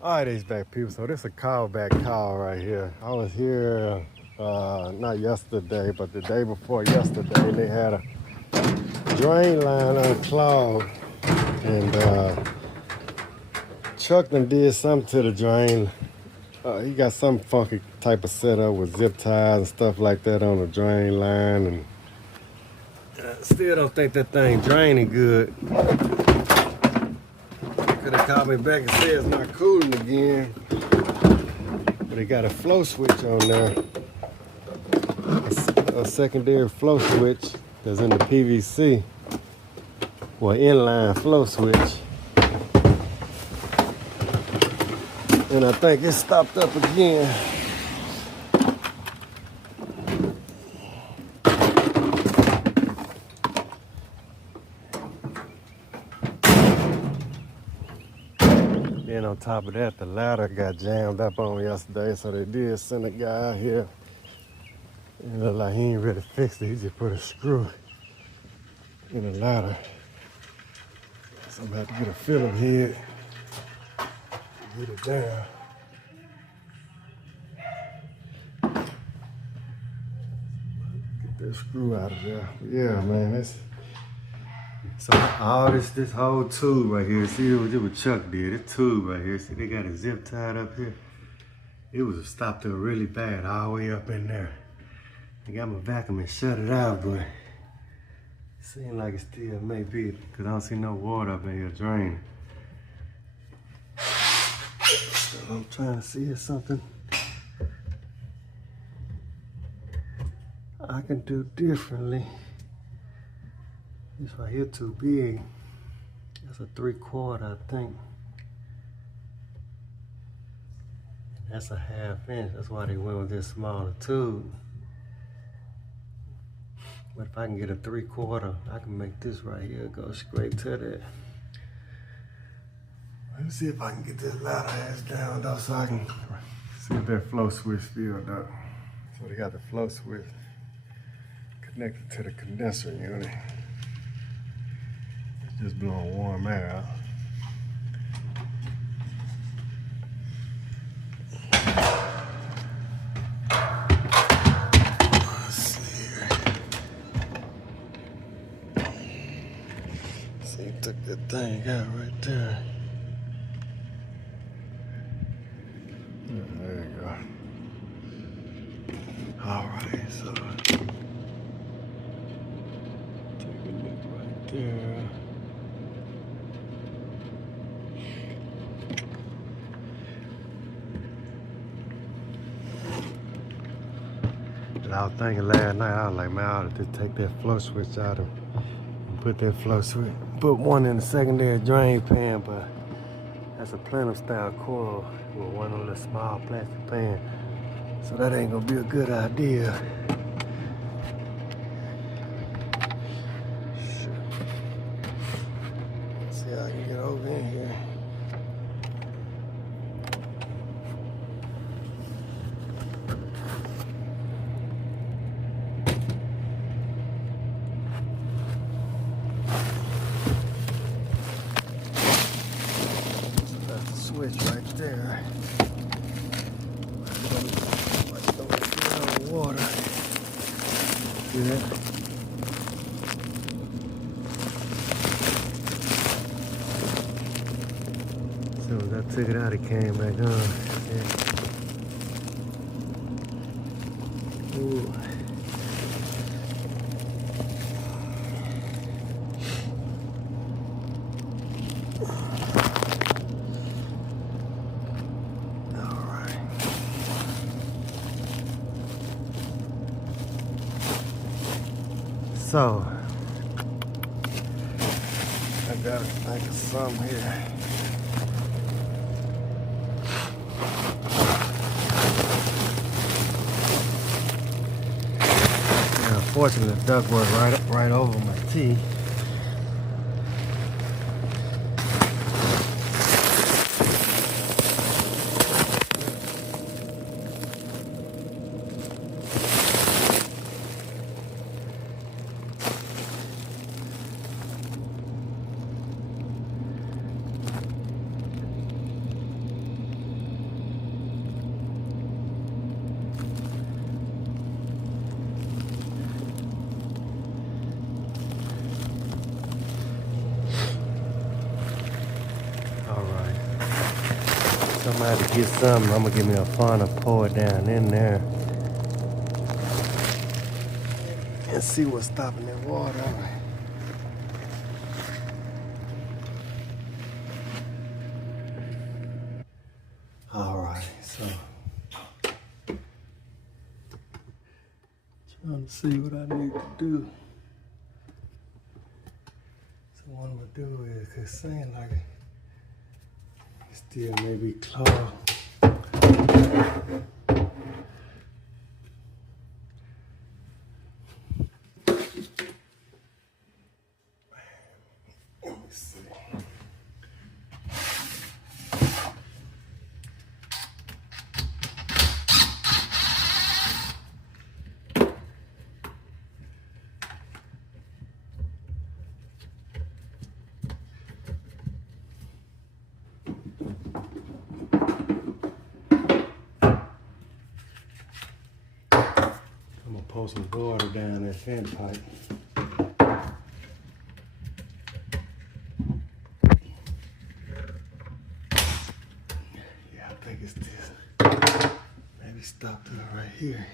All right, HVAC people. So this is a callback call right here. I was here not yesterday, but the day before yesterday, and they had a drain line unclogged, and Chuck done did something to the drain. He got some funky type of setup with zip ties and stuff like that on the drain line, and still don't think that thing draining good. Could have called me back and said it's not cooling again. But they got a flow switch on there. A secondary flow switch that's in the PVC. Well, inline flow switch. And I think it stopped up again. Then on top of that, the ladder got jammed up on yesterday, so they did send a guy out here. It looked like he ain't really fixed it. He just put a screw in the ladder. So I'm gonna have to get a Phillip head, get it down. Get that screw out of there. Yeah, man, that's so all this whole tube right here. See what Chuck did. This tube right here. See, they got a zip tied up here. It was stopped up really bad all the way up in there. I got my vacuum and shut it out, but it seems like it still may be, because I don't see no water up in here draining. So I'm trying to see if something I can do differently. This right here too big. That's a 3/4, I think. That's a 1/2 inch. That's why they went with this smaller tube. But if I can get a 3/4, I can make this right here go straight to that. Let me see if I can get this ladder ass down though, so I can see if that flow switch filled up. So they got the flow switch connected to the condenser unit. It's just blowing warm air out. Took that thing out right there. There you go. All right, so take a look right there. And I was thinking last night, I was like, man, I ought to just take that flow switch out and put that flow switch. Put one in the secondary drain pan, but that's a plenum style coil with one on the small plastic pan. So that ain't gonna be a good idea. Shit. Let's see how I can get over in here. Switch right there. Don't feel water. See that? So as I took it out, it came back on. Yeah. Ooh. So, I gotta think of something here. Yeah, unfortunately, the duct was right over my teeth. might have to get something. I'm gonna give me a funnel, pour it down in there, and see what's stopping that water. All right, so trying to see what I need to do. So what I'm gonna do is, cause it seems like it still may be clogged. Let me see. I'm gonna pour some water down that vent pipe. Yeah, I think it's this. Maybe stop to it right here.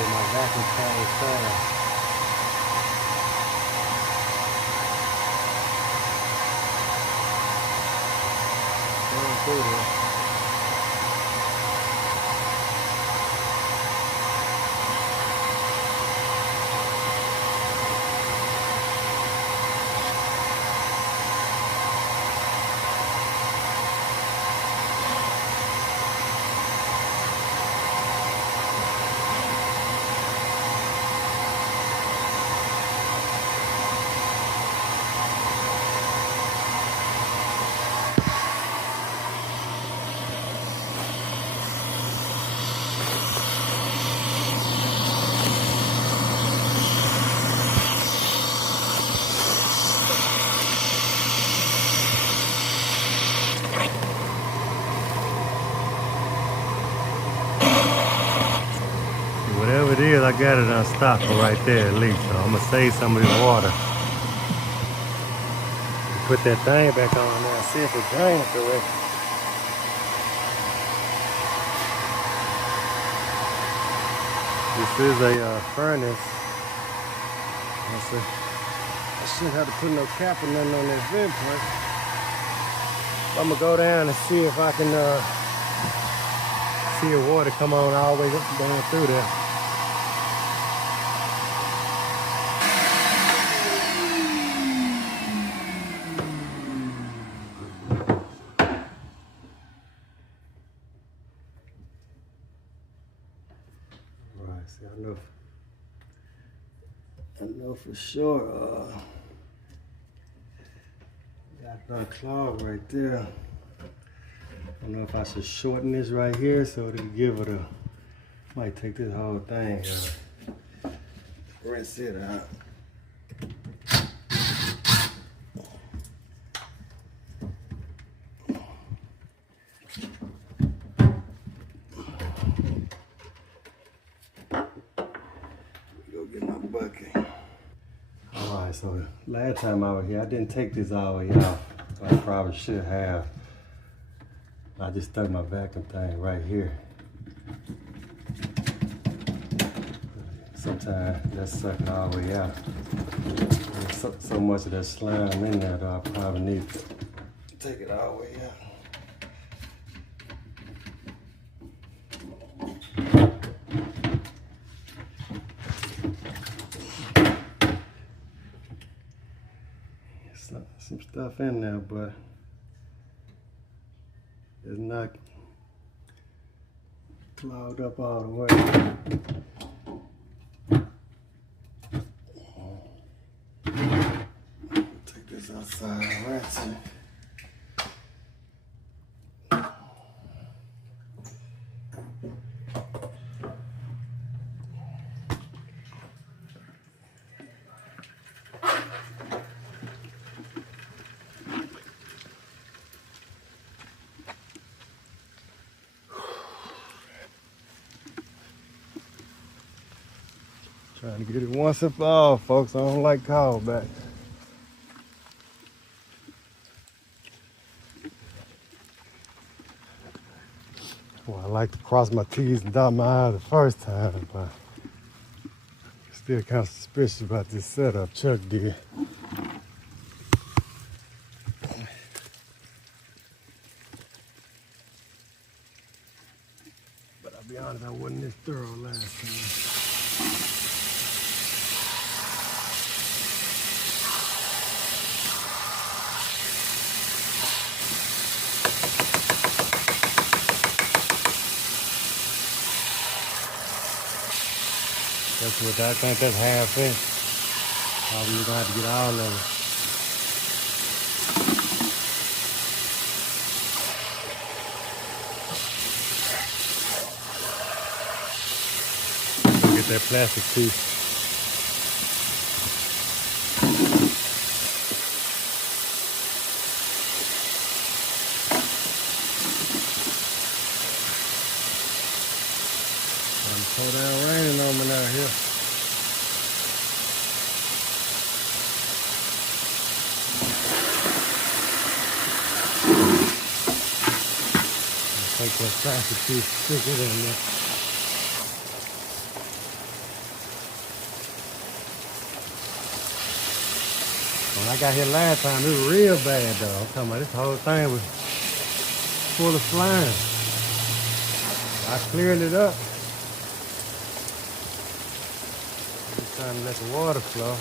My vacuum trying to fast. Going through there. Whatever it is, I got it unstopped right there at least. So I'm gonna save some of this water. Put that thing back on there, see if it drains correctly. This is a furnace. I shouldn't have to put no cap or nothing on that vent pipe. I'm gonna go down and see if I can see the water come on all the way up down through there. Right, see, I know for sure got that clog right there. I don't know if I should shorten this right here so it'll give it a, might take this whole thing out. Rinse it out. get my bucket. Alright, so last time I was here, I didn't take this all the way out. I probably should have. I just stuck my vacuum thing right here. Sometimes that suck all the way out. There's so much of that slime in there that I probably need to take it all the way out. Some stuff in there, but it's not clogged up all the way. Take this outside, ratchet. Trying to get it once and for all, folks. I don't like callbacks. Well, I like to cross my T's and dot my I's the first time, but still kind of suspicious about this setup Chuck did. But I'll be honest, I wasn't this thorough last time. That's what I think that's half inch. Probably you're gonna have to get all of it. Get that plastic piece. So down raining on me out here. Take that plastic piece, stick it in there. When I got here last time, it was real bad though. I'm talking about this whole thing was full of slime. I cleared it up. Trying to let the water flow.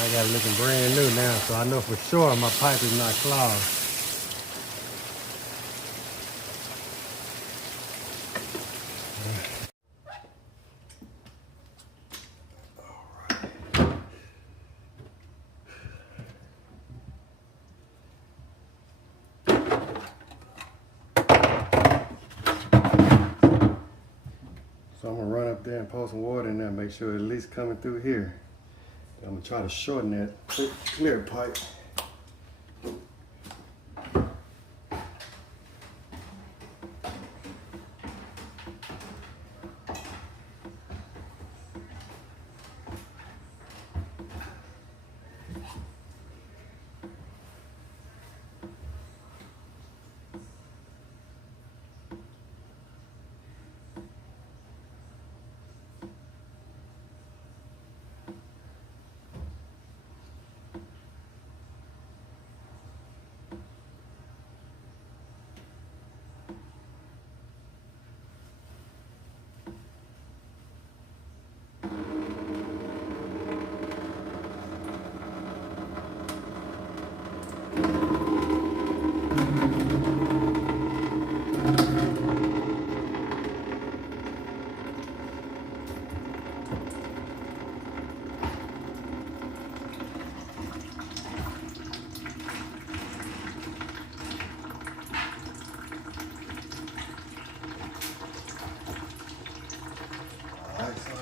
I got it looking brand new now, so I know for sure my pipe is not clogged. So I'm gonna run up there and pour some water in there, make sure it's at least coming through here. I'm gonna try to shorten that clear pipe.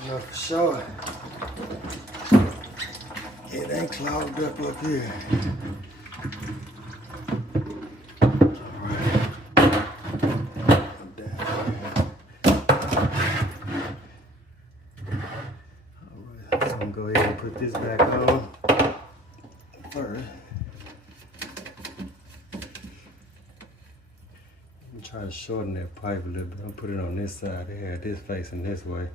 For sure, it ain't clogged up here. All right, I'm down here. Go ahead and put this back on first. I'm trying to shorten that pipe a little bit. I'll put it on this side here, this facing this way.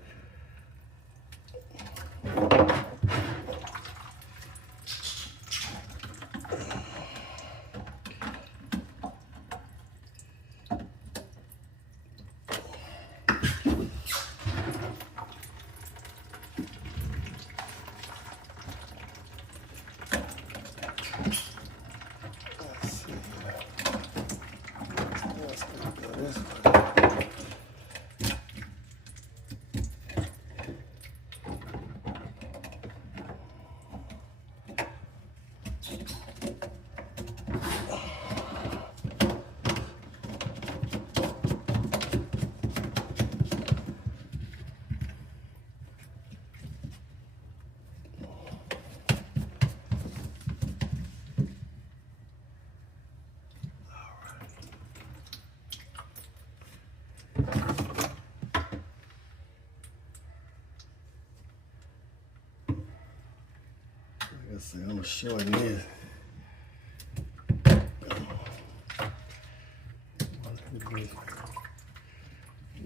Let's see, I'm gonna shorten this.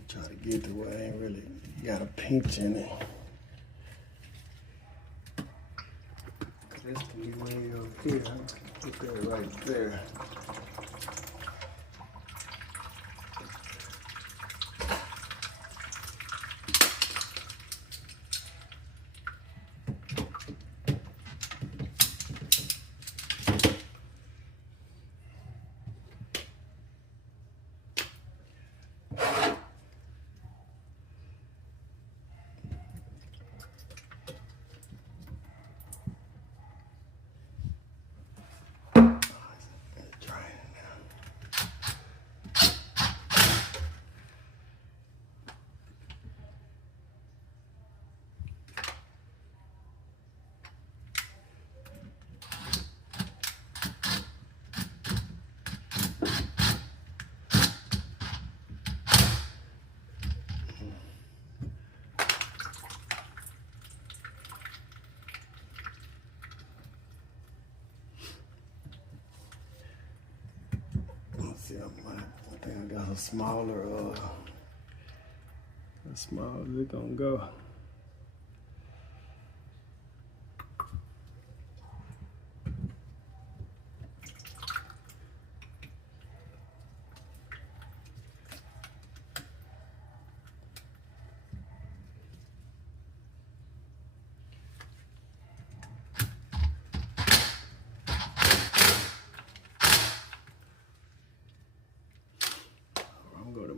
Try to get to where I ain't really got a pinch in it. This can be way over here. I'll put that right there. See, I think I got a smaller, as small as it gonna go.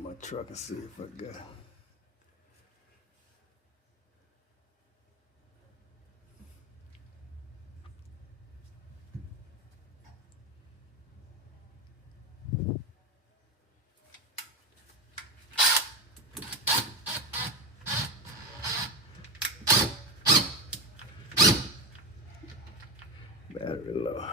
My truck and see if I got it. Battery low.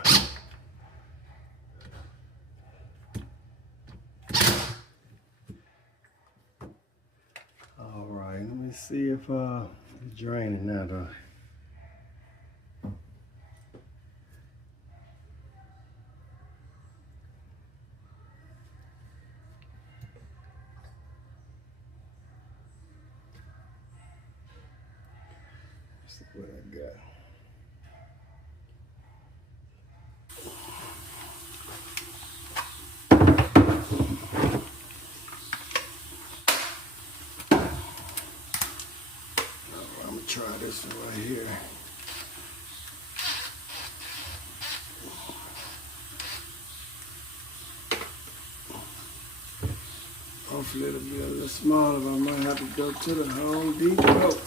Let me see if it's draining now though. Let's see what I got. Try this one right here. Hopefully it'll be a little smaller, but I might have to go to the Home Depot.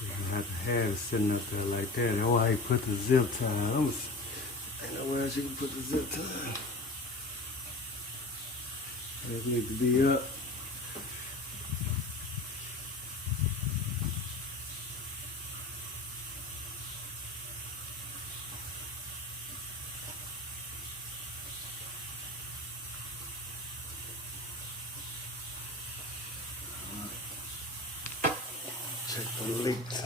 You have to have it sitting up there like that. That's why you put the zip tie. Ain't nowhere else you can put the zip tie. It needs to be up. Check the leaks.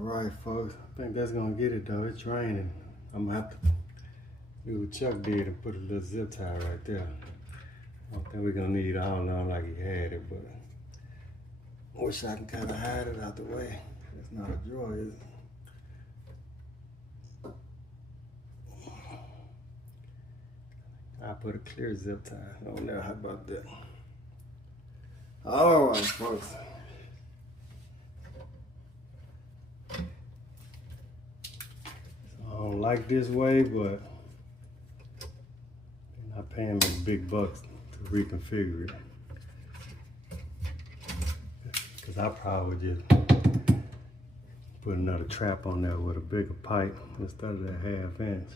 Alright folks, I think that's gonna get it though. It's raining. I'm gonna have to do what Chuck did and put a little zip tie right there. I don't think we're gonna need all on like he had it, but I wish I can kind of hide it out the way. It's not a drawer, is it? I put a clear zip tie on there. How about that? All right, folks. I don't like this way, but I'm not paying me big bucks to reconfigure it. Because I probably would just put another trap on there with a bigger pipe instead of that 1/2 inch.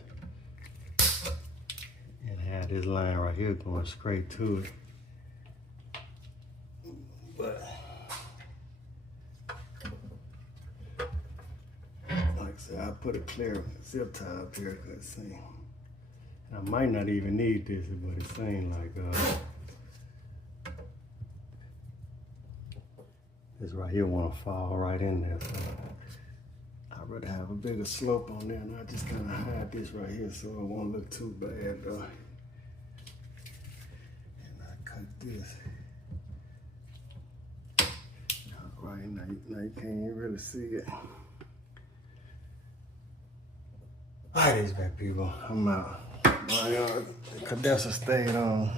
And have this line right here going straight to it. But like I said, I put a clear zip tie up here because it seems, I might not even need this, but it seems like this right here want to fall right in there. So I'd rather have a bigger slope on there, and I just kind of hide this right here so it won't look too bad though. And I cut this. All right, now you can't even really see it. All right, these bad people, I'm out. My condenser stayed on.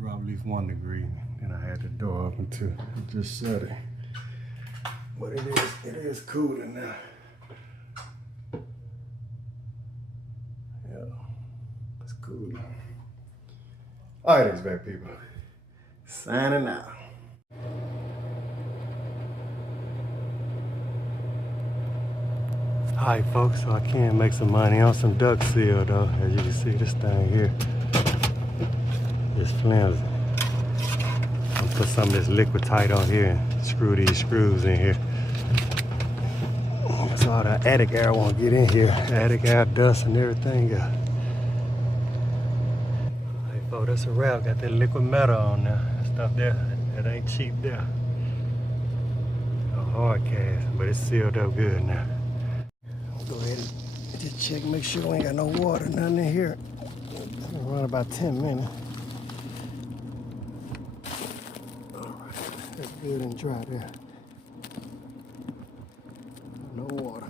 Dropped at least 1 degree, and I had the door open too. Just shut it. But it is cooler now. Yeah, it's cool. All right, these bad people, signing out. Alright folks, so I can make some money on some duct seal though. As you can see, this thing here is flimsy. I'm gonna put some of this liquid tight on here and screw these screws in here. So all the attic air won't get in here. Attic air, dust and everything. Alright folks, that's a wrap. Got that liquid metal on there. That stuff there, that ain't cheap there. A hard cast, but it's sealed up good now. Go ahead and just check, make sure we ain't got no water, nothing in here. It'll run about 10 minutes. All right, that's good and dry there. No water.